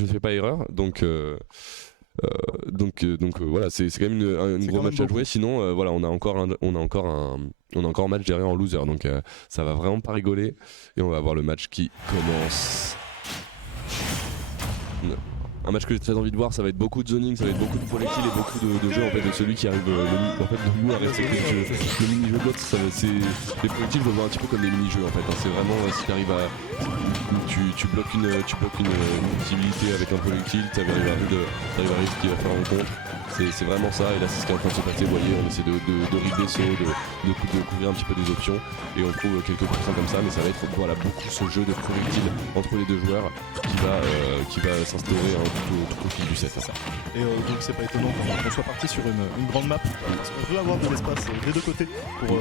je ne fais pas erreur, voilà, c'est quand même une gros match à jouer. Sinon, voilà, on a encore un match derrière en loser, donc ça va vraiment pas rigoler. Et on va voir le match qui commence. Un match que j'ai très envie de voir, ça va être beaucoup de zoning, ça va être beaucoup de projectiles et beaucoup de jeux en fait de celui qui arrive en fait de nous à respecter le mini-jeu de l'autre. Les projectiles, je le vois un petit peu comme des mini-jeux en fait. Hein. C'est vraiment si t'arrives à tu bloques une visibilité avec un projectile, t'arrives à arriver ce qu'il va faire en contre. C'est vraiment ça, et là c'est ce qui est en train de se passer. Vous voyez, on essaie de rider saut, de couvrir un petit peu des options, et on trouve quelques pourcents comme ça, mais ça va être voilà, beaucoup ce jeu de projectiles entre les deux joueurs qui va s'instaurer tout au fil du set. Ça. Et donc c'est pas étonnant qu'on soit parti sur une grande map, parce qu'on veut avoir de l'espace des deux côtés pour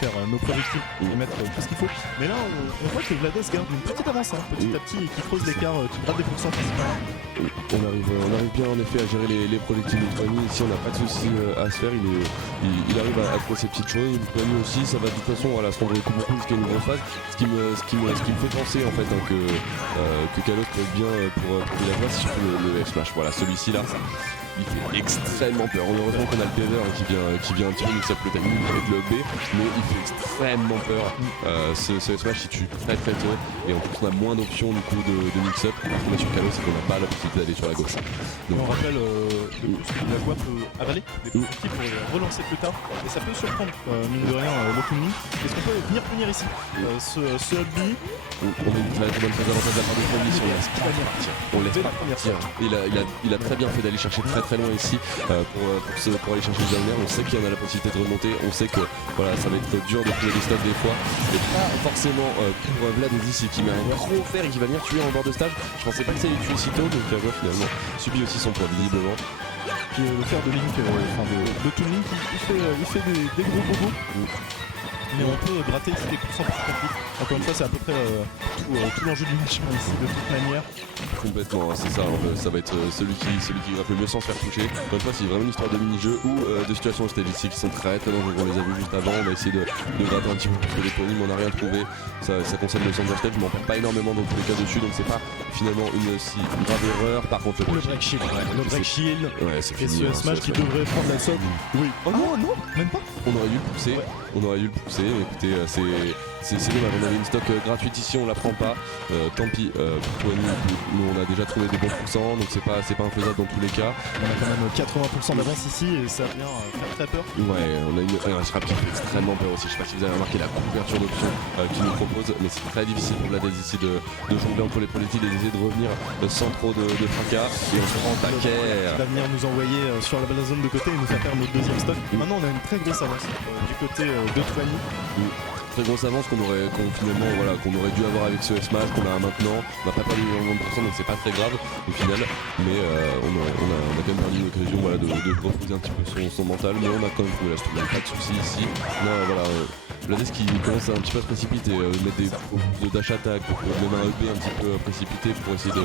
faire nos projectiles et mettre tout ce qu'il faut. Mais là on voit que Vladez garde une petite avance petit à petit, et qui creuse l'écart, qui gratte des pourcents principalement. On arrive bien en effet à gérer les projectiles de Twani. Ici on n'a pas de soucis à se faire, il arrive à trouver ces petites choses. Twani aussi, ça va de toute façon voilà, se rendre beaucoup jusqu'à une grosse phase. Ce qui me fait penser en fait que Kalos peut être bien pour Villageois, c'est surtout le F-Smash. Voilà, celui-ci là, il fait extrêmement peur. Heureusement qu'on a le PV qui vient un petit peu nous sape le timing avec le B, mais il fait extrêmement peur. Ce Smash il tue très très tôt, et en plus on a moins d'options du coup de mix-up. On est sur Kalos, c'est qu'on n'a pas la possibilité d'aller sur la gauche. Donc, on rappelle que Villageois peut avaler des projectiles pour les relancer plus tard, et ça peut surprendre mine de rien Locking. Est-ce qu'on peut venir punir ici ce up B? On va être dans très avantage de la part de Twani si on laisse pas partir. On laisse pas partir. Il a très bien fait d'aller chercher très loin ici pour aller chercher le dernier. On sait qu'il y en a la possibilité de remonter, on sait que voilà, ça va être dur de trouver des stocks des fois, et pas forcément pour Vlad ici qui met un gros fer et qui va venir tuer en bord de stage. Je pensais pas que ça allait tuer si tôt, donc finalement subit aussi son poids visiblement. Puis le fer de Link, de Toon Link, il fait des gros bobos. Mais on peut gratter ici des pourcents plus compliqués. Encore une fois, c'est à peu près tout l'enjeu du match ici de toute manière. Complètement, c'est ça. Ça va être celui qui gratte le mieux sans se faire toucher. Encore une fois, c'est vraiment une histoire de mini-jeu ou de situations stage ici qui sont très dangereuses. On les a vus juste avant. On va essayer de gratter un petit peu plus que les ponies, mais on n'a rien trouvé. Ça concerne le centre stage. Je m'en prends pas énormément dans tous les cas dessus, donc c'est pas finalement une si grave erreur. Par contre, le break shield, ouais, c'est fini. Et ce Smash qui devrait prendre la somme. Oui. Oh non, même pas. On aurait dû le pousser. On aurait dû le pousser. Écoutez, c'est dommage. On avait une stock gratuite ici, on la prend pas. Tant pis. Pour Twani, nous on a déjà trouvé des bons pourcents, donc c'est pas infaisable dans tous les cas. On a quand même 80% d'avance ici, et ça vient faire très peur. Ouais, on a un scrap qui fait extrêmement peur aussi. Je sais pas si vous avez remarqué la couverture d'options qu'il nous propose, mais c'est très difficile pour Vladez ici de jongler entre les projectiles et d'essayer de revenir sans trop de fracas. Et on se rend taquet. Il va venir nous envoyer sur la zone de côté et nous faire perdre notre deuxième stock. Maintenant on a une très grosse avance du côté de Twani. Très grosse avance qu'on aurait dû avoir avec ce Smash qu'on a maintenant. On n'a pas perdu énormément de pourcents, donc c'est pas très grave au final, mais on a quand même perdu une occasion voilà, de reposer un petit peu son mental, mais on a quand même trouvé la story, pas de soucis ici. Vladez qui commence un petit peu à se précipiter, mettre des dash attack, même un EP un petit peu précipité pour essayer de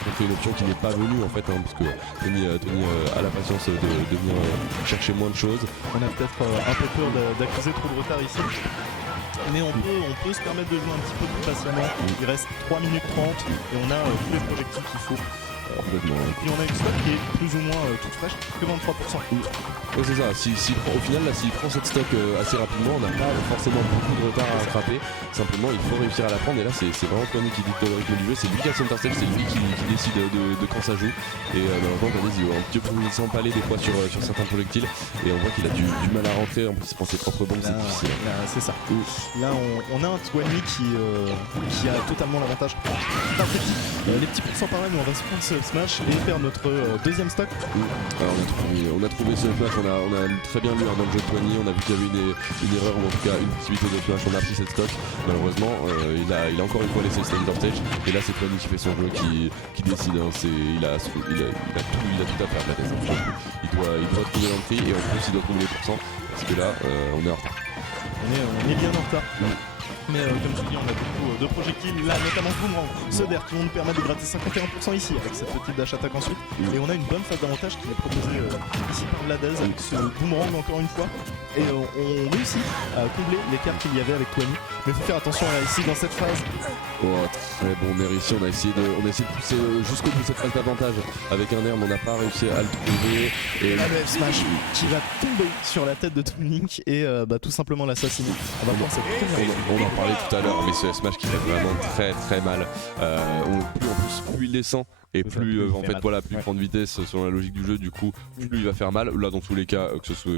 contrer une option qui n'est pas venue en fait, parce que Tony a la patience de venir chercher moins de choses. On a peut-être un peu peur d'accuser trop de retard ici, mais on peut se permettre de jouer un petit peu plus patiemment. Il reste 3 minutes 30 et on a tous les projectiles qu'il faut. Et puis on a une stock qui est plus ou moins toute fraîche, que 23%. Ouais, c'est ça, au final là s'il prend cette stock assez rapidement, on n'a pas forcément beaucoup de retard à attraper, simplement il faut réussir à la prendre, et là c'est vraiment Twani qui dicte le rythme du jeu, c'est lui qui a le center stage, c'est lui qui décide de quand ça joue, et malheureusement Vladez il va un petit peu s'empaler des fois sur certains projectiles, et on voit qu'il a du mal à rentrer, en plus il prend ses propres bombes, c'est difficile. C'est ça. Là on a un Twani qui a totalement l'avantage. Les petits pourcents par là, nous on va se prendre ce Smash et faire notre deuxième stock. Alors on a trouvé ce Smash, on a très bien lu dans le jeu de Twani, on a vu qu'il y avait une erreur, ou en tout cas une possibilité de Smash, on a pris cette stock. Malheureusement il a encore une fois laissé le center stage, et là c'est Twani qui fait son jeu, qui décide, hein. Il a tout à faire la tête. Il doit trouver l'entrée, et en plus il doit trouver les pourcents, parce que là on est en retard. On est bien en retard. Mais comme je dis, on a beaucoup de projectiles, là notamment ce boomerang, ce d'air qui vont nous permettre de gratter 51% ici avec cette petite dash attaque ensuite. Et on a une bonne phase d'avantage qui est proposée ici par Vladez avec ce boomerang encore une fois. Et on réussit à combler l'écart qu'il y avait avec Twani. Mais il faut faire attention là, ici dans cette phase. Oh, très bon air ici, on a essayé de pousser jusqu'au bout de cette phase d'avantage avec un air, mais on n'a pas réussi à le trouver. Et la F smash qui va tomber sur la tête de Toon Link et tout simplement l'assassiner. On va prendre cette première. On en parlait tout à l'heure, mais ce smash qui fait vraiment très très mal. Plus il descend et plus en fait voilà, plus il prend de vitesse selon la logique du jeu, du coup plus il va faire mal. Là dans tous les cas, que ce soit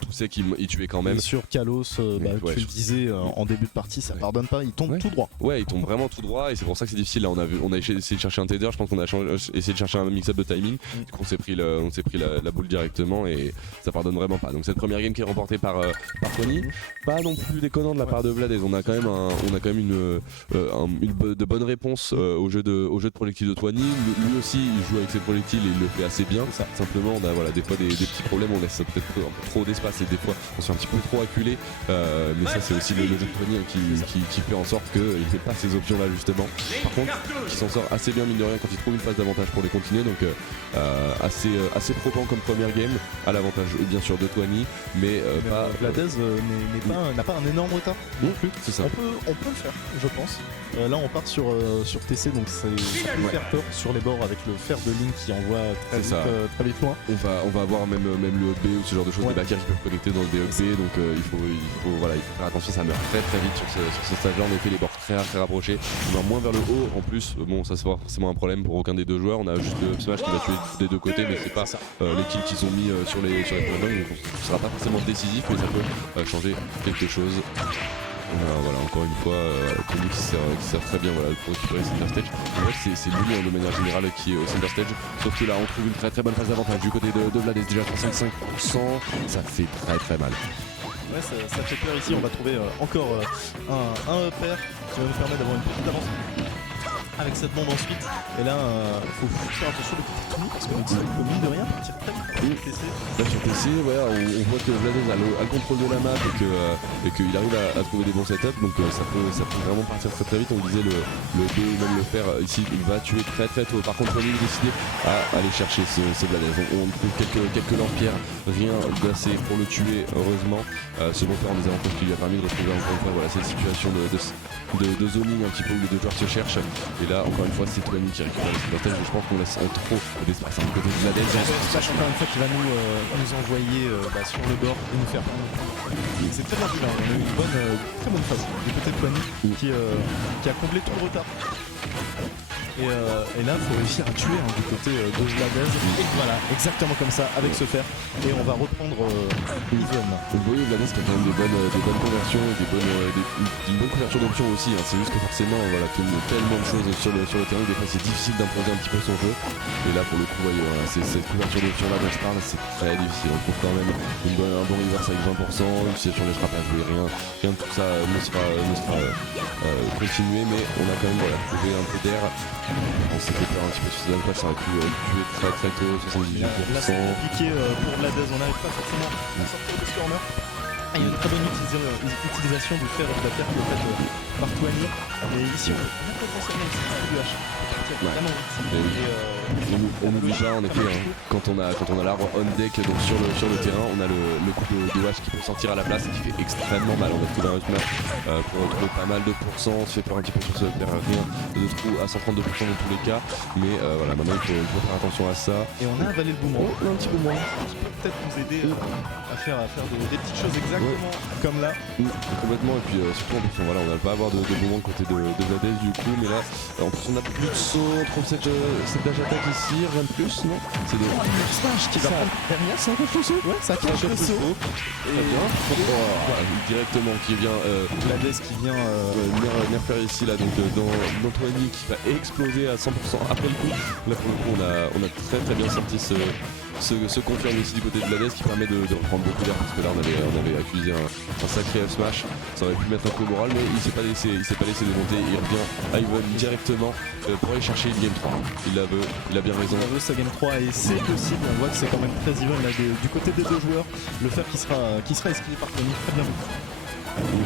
tout sait qu'il tuait quand même. Et sur Kalos, tu le disais en début de partie, ça pardonne pas, il tombe tout droit. Ouais, il tombe vraiment tout droit et c'est pour ça que c'est difficile. Là on a essayé de chercher un tether, je pense qu'on a essayé de chercher un mix-up de timing. Du coup on s'est pris la boule directement et ça pardonne vraiment pas. Donc cette première game qui est remportée par Twani, pas non plus déconnant de la part de Vladez. On a quand même de bonnes réponses au jeu de projectiles de Twani. Lui aussi il joue avec ses projectiles et il le fait assez bien. Simplement on a voilà, des fois des petits problèmes, on laisse peut-être un peu trop d'espace et des fois on se fait un petit peu trop acculer. Mais ça c'est aussi le jeu de Twani qui fait en sorte qu'il ne fait pas ces options là justement. Par contre il s'en sort assez bien mine de rien quand il trouve une phase d'avantage pour les continuer. Donc assez probant comme première game, à l'avantage bien sûr de Twani, mais pas Vladez n'a pas un énorme retard non plus. C'est ça. On peut le faire, je pense. Là on part sur TC, donc ça peut faire peur sur les bords avec le fer de Link qui envoie très vite loin. On va avoir même le B ou ce genre de choses, des backers qui peuvent connecter dans le DEB, donc il faut faire attention, ça meurt très très vite sur ce stage là. On a fait les bords très rapprochés, on meurt moins vers le haut en plus. Bon, ça c'est pas forcément un problème pour aucun des deux joueurs, on a juste le smash qui va tuer des deux côtés, mais c'est pas les kills qu'ils ont mis sur les points donc ce sera pas forcément décisif, mais ça peut changer quelque chose. Voilà, encore une fois, Tony qui sert très bien pour récupérer center stage. En fait, c'est lui de manière générale qui est au center stage. Sauf que là, on trouve une très très bonne phase d'avantage du côté de Vladez, déjà 35%. Ça fait très très mal. Ouais, ça fait peur ici. On va trouver encore un upper qui va nous permettre d'avoir une petite avance avec cette bombe ensuite. Et là, il faut faire attention de côté Tony parce que mine de rien, partir très vite TC. Là sur TC, on voit que Vladez a le contrôle de la map et qu'il arrive à trouver des bons setups, donc ça peut vraiment partir très très vite. On disait le B, même le fer ici, il va tuer très très tôt. Par contre, Tony est décidé à aller chercher ce Vladez. On trouve quelques lance-pierres, rien d'assez pour le tuer, heureusement. Ce bon fer en désavantage qui lui a permis de retrouver encore une fois cette situation de zoning un petit peu où les deux joueurs se cherchent. Et là, encore une fois, c'est Twani qui récupère le stage. Je pense qu'on laisse trop d'espace à côté de Vladez. Encore une fois, qui va nous envoyer sur le bord et nous faire. C'est très bien vu là. On a eu une très bonne phase du côté de Twani qui a comblé tout le retard. Et là, il faut réussir à tuer du côté de Vladez. Et voilà, exactement comme ça, avec ce fer. Et on va reprendre Even. Vous voyez, Vladez qui a quand même des bonnes conversions et une bonne couverture d'options aussi. C'est juste que forcément, il y a tellement de choses sur le terrain que des fois c'est difficile d'imposer un petit peu son jeu. Et là, pour le coup, voyez, cette couverture d'options là dont je parle, c'est très difficile. On trouve quand même un bon reverse avec 20%, une situation de frappe à jouer, rien de tout ça ne sera continué, mais on a quand même trouvé un peu d'air. On s'est fait peur un petit peu sur cette ça aurait pu tuer très très tôt, 78%. Là c'est compliqué pour Vladez, on n'arrive pas forcément à sortir de ce corner. Il y a une très bonne utilisation du fer et de la terre qui est faite par Twani. Et ici on a potentiellement une UH. On n'oublie pas en effet quand on a l'arbre on deck donc sur le terrain, on a le coup de wash qui peut sortir à la place et qui fait extrêmement mal. On a trouvé un smash pour retrouver pas mal de pourcents, on se fait peur un petit peu sur ce perd rien de trou à 132% dans tous les cas, mais maintenant il faut faire attention à ça. Et on a avalé le boomerang, un petit peu moins, qui peut peut-être nous aider à faire des petites choses exactement comme là. Complètement, et puis surtout en plus on va pas avoir de boomerang côté de Vladez du coup, mais là en plus on a plus de saut. On trouve cette dash attaque ici, rien de plus, non? C'est des smash qui va prendre derrière, ça cache le saut. Ouais, ça cache le saut. Et bien, directement qui vient Vladez qui vient nerfer ici là, donc dans Twani qui va exploser à 100% après le coup. Là pour le coup on a très très bien sorti ce confirme ici du côté de Vladez qui permet de reprendre beaucoup d'air, parce que là on avait accusé un sacré F smash, ça aurait pu mettre un peu le moral, mais il s'est pas laissé démonter, il revient à Ivan directement pour aller chercher une game 3. Il la veut, il a bien raison. Il veut sa game 3 et c'est possible, on voit que c'est quand même très even là, du côté des deux joueurs. Le fer qui sera esquivé par Tony, très bien vu.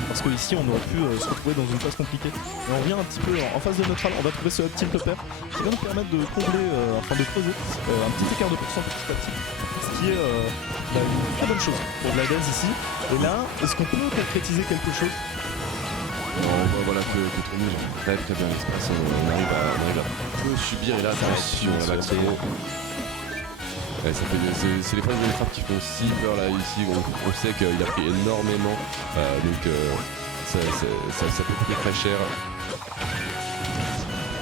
Parce que ici on aurait pu se retrouver dans une phase compliquée. Et on revient un petit peu en phase de neutral, on va trouver ce up tilt pair qui va nous permettre de combler, enfin de creuser un petit écart de pourcent petit à petit. Ce qui est une très bonne chose pour de la dance ici. Et là, est-ce qu'on peut concrétiser quelque chose? On voit voilà que Tony très bien l'espace, on arrive à peu subir et là attention la Max Pro. Ouais, c'est les phases de frappe qui font si peur là ici, on sait qu'il a pris énormément donc ça peut coûter très cher.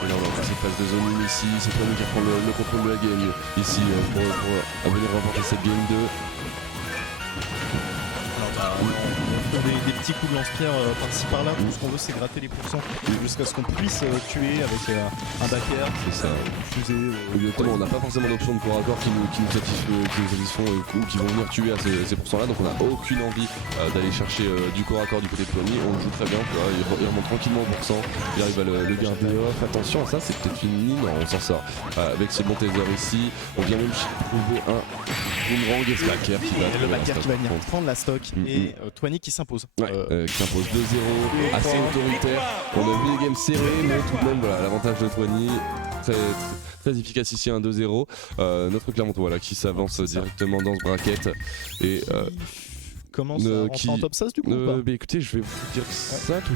Et là on va avoir cette phase de zoning ici, c'est Tony qui reprend le contrôle de la game ici pour venir remporter cette game 2. On trouve des petits coups de lance-pierre par-ci par-là, tout ce qu'on veut c'est gratter les pourcents jusqu'à ce qu'on puisse tuer avec un back air, c'est ça. Fusée. Exactement, on n'a pas forcément d'option de corps à corps qui nous satisfont ou qui vont venir tuer à ces pourcents là, donc on n'a aucune envie d'aller chercher du corps à corps du côté de Tony. On le joue très bien, il remonte tranquillement au pourcent, il arrive à le garder off. Attention, ça c'est peut-être fini, non on s'en sort avec ce bon taser ici. On vient même trouver un boomerang et ce back air qui va le back air qui va venir prendre la stock et Tony qui s'impose. Qui s'impose 2-0, assez autoritaire. On a vu les games serrés, mais tout de même voilà l'avantage de Tony. Très efficace ici, un 2-0. Notre Clermontois voilà, qui s'avance directement dans ce bracket et commence à rentrer en top 16 du coup ou pas? Écoutez, je vais vous dire ça tout